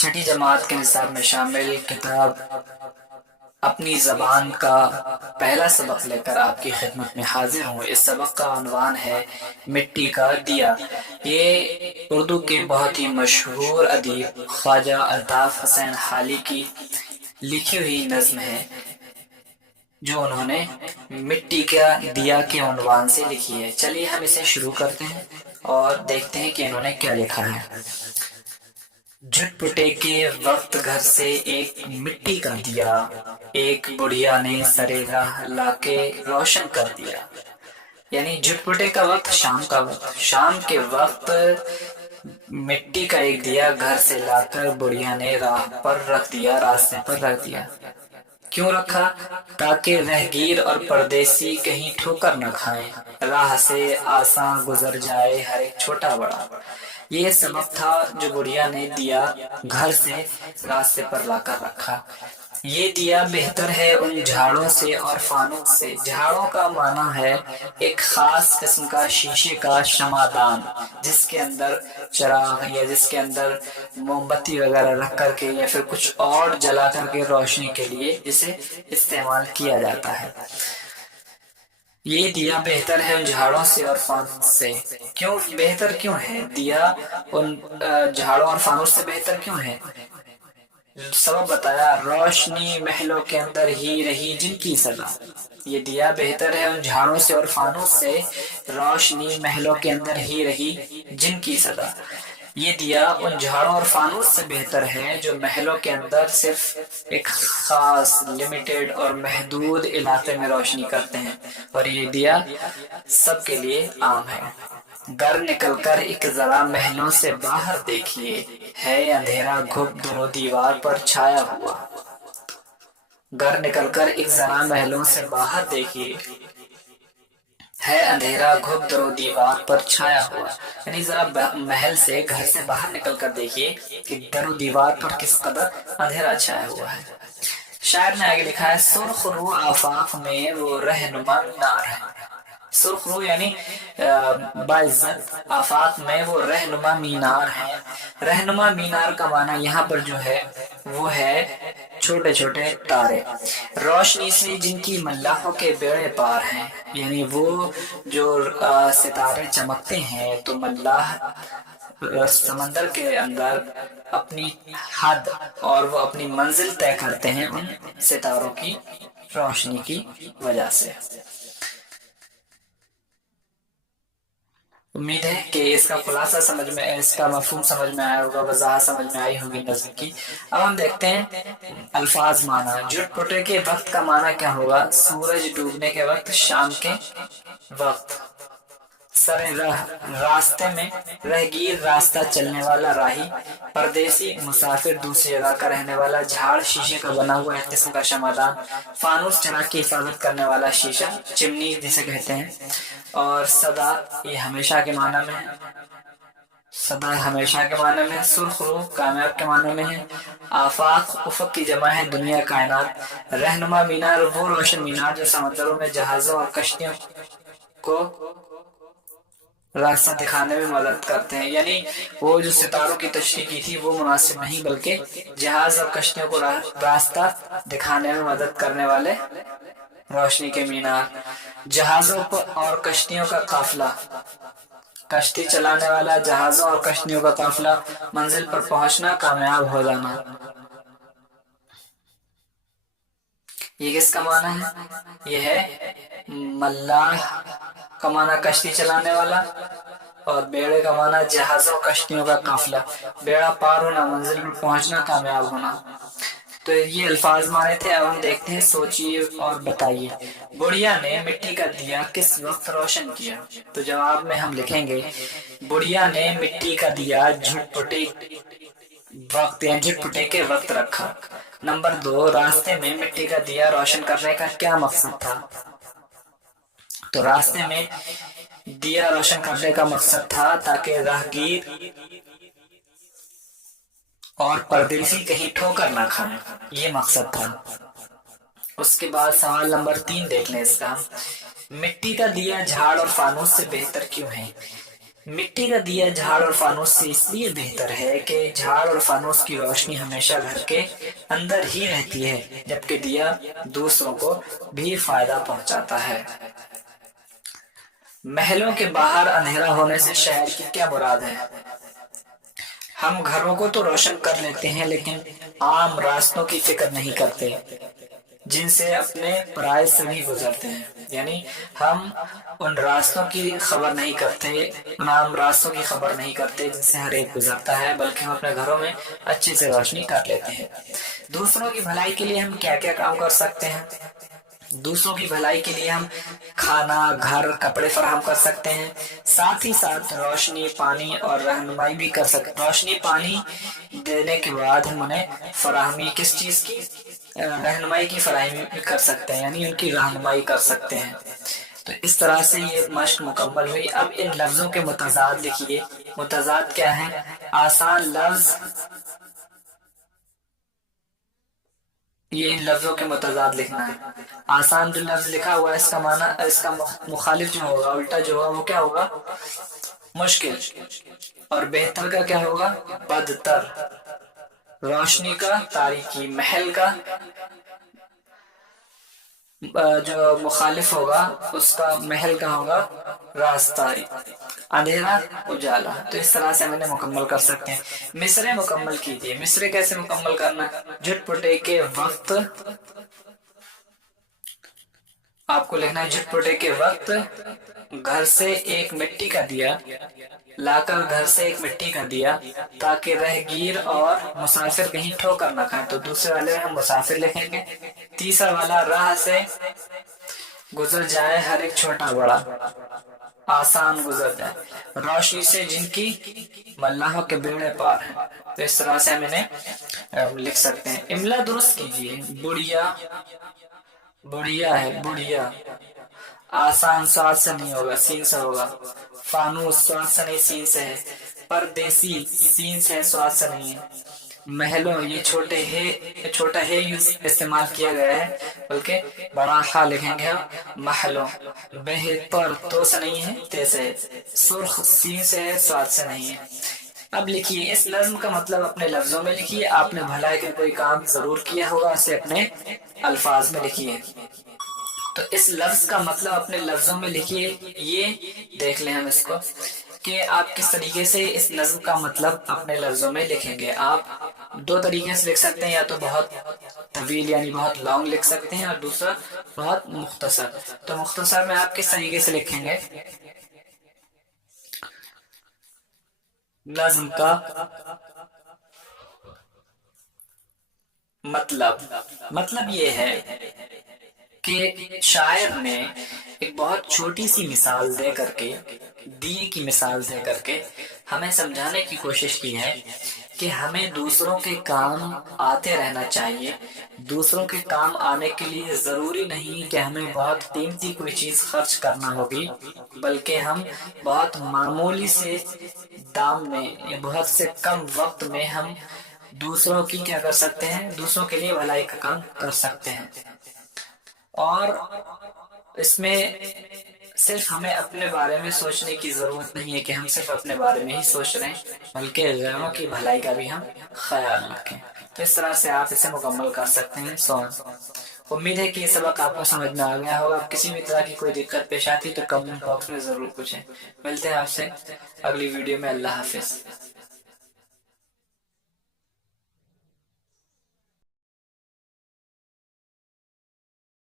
چھٹی جماعت کے نصاب میں شامل کتاب اپنی زبان کا پہلا سبق لے کر آپ کی خدمت میں حاضر ہوں۔ اس سبق کا عنوان ہے مٹی کا دیا۔ یہ اردو کے بہت ہی مشہور ادیب خواجہ الطاف حسین حالی کی لکھی ہوئی نظم ہے، جو انہوں نے مٹی کا دیا کے عنوان سے لکھی ہے۔ چلیے ہم اسے شروع کرتے ہیں اور دیکھتے ہیں کہ انہوں نے کیا لکھا ہے۔ جھٹ پٹے کے وقت گھر سے ایک مٹی کا دیا، ایک بڑھیا نے سرے راہ لا کے روشن کر دیا۔ یعنی جھٹ پٹے کا وقت شام کا وقت، شام کے وقت مٹی کا ایک دیا گھر سے لا کر بڑھیا نے راہ پر رکھ دیا، راستے پر رکھ دیا۔ کیوں رکھا؟ تاکہ رہگیر اور پردیسی کہیں ٹھوکر نہ کھائیں، راہ سے آساں گزر جائے ہر ایک چھوٹا بڑا۔ یہ سبب تھا جو بڑھیا نے دیا گھر سے راستے پر لا کر رکھا۔ یہ دیا بہتر ہے ان جھاڑوں سے اور فانوس سے۔ جھاڑوں کا معنی ہے ایک خاص قسم کا شیشے کا شمعدان، جس کے اندر چراغ یا جس کے اندر موم بتی وغیرہ رکھ کر کے یا پھر کچھ اور جلا کر کے روشنی کے لیے اسے استعمال کیا جاتا ہے۔ یہ دیا بہتر ہے ان جھاڑوں سے اور فانوس سے۔ کیوں بہتر کیوں ہے دیا ان جھاڑوں اور فانوس سے بہتر کیوں ہے؟ سبب بتایا، روشنی محلوں کے اندر ہی رہی جن کی سزا۔ یہ دیا بہتر ہے ان جھاڑوں سے اور فانوس سے، روشنی محلوں کے اندر ہی رہی جن کی سزا۔ یہ دیا ان جھاڑوں اور فانوس سے بہتر ہے جو محلوں کے اندر صرف ایک خاص لمیٹڈ اور محدود علاقے میں روشنی کرتے ہیں، اور یہ دیا سب کے لیے عام ہے۔ گھر نکل کر ایک ذرا محلوں سے باہر دیکھیے، ہے اندھیرا گھپ در و دیوار پر چھایا ہوا۔ گھر نکل کر ایک ذرا محلوں سے باہر دیکھیے، ہے اندھیرا گھپ در و دیوار پر چھایا ہوا۔ یعنی ذرا محل سے، گھر سے باہر نکل کر دیکھیے کہ در و دیوار پر کس قدر اندھیرا چھایا ہوا ہے۔ شاعر نے آگے لکھا ہے، سرخ رو آفاق میں وہ رہنما مینار ہے۔ سرخ رو یعنی باعزت، آفاق میں وہ رہنما مینار ہے۔ رہنما مینار کا معنی یہاں پر جو ہے وہ ہے چھوٹے چھوٹے تارے، روشنی سے جن کی ملاحوں کے بیڑے پار ہیں۔ یعنی وہ جو ستارے چمکتے ہیں تو ملاح سمندر کے اندر اپنی حد اور وہ اپنی منزل طے کرتے ہیں ان ستاروں کی روشنی کی وجہ سے۔ امید ہے کہ اس کا خلاصہ سمجھ میں، اس کا مفہوم سمجھ میں آیا ہوگا، وضاحت سمجھ میں آئی ہوگی نظم کی۔ اب ہم دیکھتے ہیں الفاظ معنی۔ جھٹ پٹے کے وقت کا معنی کیا ہوگا؟ سورج ڈوبنے کے وقت، شام کے وقت۔ سر راہ، راستے میں، رہگیر راستہ چلنے والا راہی، پردیسی مسافر دوسری جگہ کا رہنے والا، جھاڑ شیشے کا بنا ہوا ایک قسم کا شمعدان، فانوس چراغ کی حفاظت کرنے والا شیشہ، چمنی جسے کہتے ہیں، اور صدا یہ ہمیشہ کے معنی میں ہے، صدا ہمیشہ کے معنی میں، سرخ رو کامیاب کے معنی میں ہے، آفاق افق کی جمع ہے، دنیا کائنات، رہنما مینار وہ روشن مینار جو سمندروں میں جہازوں اور کشتیوں کو راستہ دکھانے میں مدد کرتے ہیں۔ یعنی وہ جو ستاروں کی تشریح کی تھی وہ مناسب نہیں، بلکہ جہاز اور کشتیوں کو راستہ دکھانے میں مدد کرنے والے روشنی کے مینار۔ جہازوں اور کشتیوں کا قافلہ، کشتی چلانے والا، جہازوں اور کشتیوں کا قافلہ، منزل پر پہنچنا، کامیاب ہو جانا۔ یہ کس کا معنی ہے؟ یہ ہے ملاح کا معنی کشتی چلانے والا، اور بیڑے کا معنی جہازوں کشتیوں کا قافلہ۔ بیڑا پار ہونا، منزل پر پہنچنا، کامیاب ہونا۔ تو یہ الفاظ معنی تھے۔ اب ہم دیکھتے ہیں، سوچیے اور بتائیے، بڑھیا نے مٹی کا دیا کس وقت روشن کیا؟ تو جواب میں ہم لکھیں گے، بڑھیا نے مٹی کا دیا جھٹ پٹے وقت، یعنی جھٹ پٹے کے وقت رکھا۔ نمبر 2، راستے میں مٹی کا دیا روشن کرنے کا کیا مقصد تھا؟ تو راستے میں دیا روشن کرنے کا مقصد تھا تاکہ راہگیر اور پردیسی کہیں ٹھوکر نہ کھائیں، یہ مقصد تھا۔ اس کے بعد سوال نمبر 3 دیکھ لیں اس کا، مٹی کا دیا جھاڑ اور فانوس سے بہتر کیوں ہے؟ مٹی کا دیا جھاڑ اور فانوس سے اس لیے بہتر ہے کہ جھاڑ اور فانوس کی روشنی ہمیشہ گھر کے اندر ہی رہتی ہے، جبکہ دیا دوسروں کو بھی فائدہ پہنچاتا ہے۔ محلوں کے باہر اندھیرا ہونے سے شہر کی کیا مراد ہے؟ ہم گھروں کو تو روشن کر لیتے ہیں لیکن عام راستوں کی فکر نہیں کرتے جن سے اپنے پرائے سبھی گزرتے ہیں، یعنی ہم ان راستوں کی خبر نہیں کرتے، ان عام راستوں کی خبر نہیں کرتے جن سے ہر ایک گزرتا ہے، بلکہ ہم اپنے گھروں میں اچھے سے روشنی کر لیتے ہیں۔ دوسروں کی بھلائی کے لیے ہم کیا کیا کام کر سکتے ہیں؟ دوسروں کی بھلائی کے لیے ہم کھانا، گھر، کپڑے فراہم کر سکتے ہیں، ساتھ ہی ساتھ روشنی، پانی اور رہنمائی بھی کر سکتے ہیں۔ روشنی، پانی دینے کے بعد ہم انہیں فراہمی کس چیز کی؟ رہنمائی کی فراہمی بھی کر سکتے ہیں، یعنی ان کی رہنمائی کر سکتے ہیں۔ تو اس طرح سے یہ مشق مکمل ہوئی۔ اب ان لفظوں کے متضاد لکھیے۔ متضاد کیا ہے؟ آسان لفظ، یہ ان لفظوں کے متضاد لکھنا ہے۔ آسان جو لفظ لکھا ہوا ہے اس کا معنی، اس کا مخالف جو ہوگا، الٹا جو ہوگا وہ کیا ہوگا؟ مشکل۔ اور بہتر کا کیا ہوگا؟ بدتر۔ روشنی کا تاریکی، محل کا جو مخالف ہوگا اس کا، محل کا ہوگا راستہ، اندھیرا اجالا۔ تو اس طرح سے ہم انہیں مکمل کر سکتے ہیں۔ مصرے مکمل کیجیے۔ مصرے کیسے مکمل کرنا ہے؟ جھٹ پٹے کے وقت آپ کو لکھنا ہے، جھٹ پٹے کے وقت گھر سے ایک مٹی کا دیا لا کر، گھر سے ایک مٹی کا دیا تاکہ رہگیر اور مسافر کہیں ٹھوکر نہ کھائیں۔ تو دوسرے والے میں ہم مسافر لکھیں گے۔ تیسرا والا، راہ سے گزر جائے ہر ایک چھوٹا بڑا، آسان گزر جائے، روشنی سے جن کی ملاحوں کے بیڑے پار ہیں۔ تو اس طرح سے ہم انہیں لکھ سکتے ہیں۔ املا درست کیجیے۔ بڑھیا، بڑھیا ہے، بڑھیا۔ آسان سواد سے نہیں ہوگا، سین سے ہوگا۔ فانوس سواد سے نہیں، سین سے ہے۔ پردیسی سین سے ہے، سواد سے نہیں ہے۔ محلوں، یہ چھوٹا ہے استعمال کیا گیا ہے، بلکہ بڑا خا لکھیں گے ہم، محلوں۔ بہتر تو سے نہیں ہے، تے سے ہے۔ سرخ سین سے ہے، سواد سے نہیں ہے۔ اب لکھیے، اس نظم کا مطلب اپنے لفظوں میں لکھیے۔ آپ نے بھلائی کا کوئی کام ضرور کیا ہوگا، اسے اپنے الفاظ میں لکھیے۔ تو اس لفظ کا مطلب اپنے لفظوں میں لکھیے۔ یہ دیکھ لیں ہم اس کو کہ آپ کس طریقے سے اس نظم کا مطلب اپنے لفظوں میں لکھیں گے۔ آپ دو طریقے سے لکھ سکتے ہیں، یا تو بہت طویل یعنی بہت لانگ لکھ سکتے ہیں، اور دوسرا بہت مختصر۔ تو مختصر میں آپ کس طریقے سے لکھیں گے؟ نظم کا مطلب یہ ہے کہ شاعر نے ایک بہت چھوٹی سی مثال دے کر کے، دیے کی مثال دے کر کے ہمیں سمجھانے کی کوشش کی ہے کہ ہمیں دوسروں کے کام آتے رہنا چاہیے۔ دوسروں کے کام آنے کے لیے ضروری نہیں کہ ہمیں بہت قیمتی کوئی چیز خرچ کرنا ہوگی، بلکہ ہم بہت معمولی سے دام میں یا بہت سے کم وقت میں ہم دوسروں کی کیا کر سکتے ہیں؟ دوسروں کے لیے بھلائی کا کام کر سکتے ہیں۔ اور اس میں صرف ہمیں اپنے بارے میں سوچنے کی ضرورت نہیں ہے کہ ہم صرف اپنے بارے میں ہی سوچ رہے ہیں، بلکہ غیروں کی بھلائی کا بھی ہم خیال رکھیں۔ تو اس طرح سے آپ اسے مکمل کر سکتے ہیں۔ امید ہے کہ یہ سبق آپ کو سمجھ میں آ گیا ہوگا۔ کسی بھی طرح کی کوئی دقت پیش آتی تو کمنٹ باکس میں ضرور پوچھیں۔ ملتے ہیں آپ سے اگلی ویڈیو میں۔ اللہ حافظ۔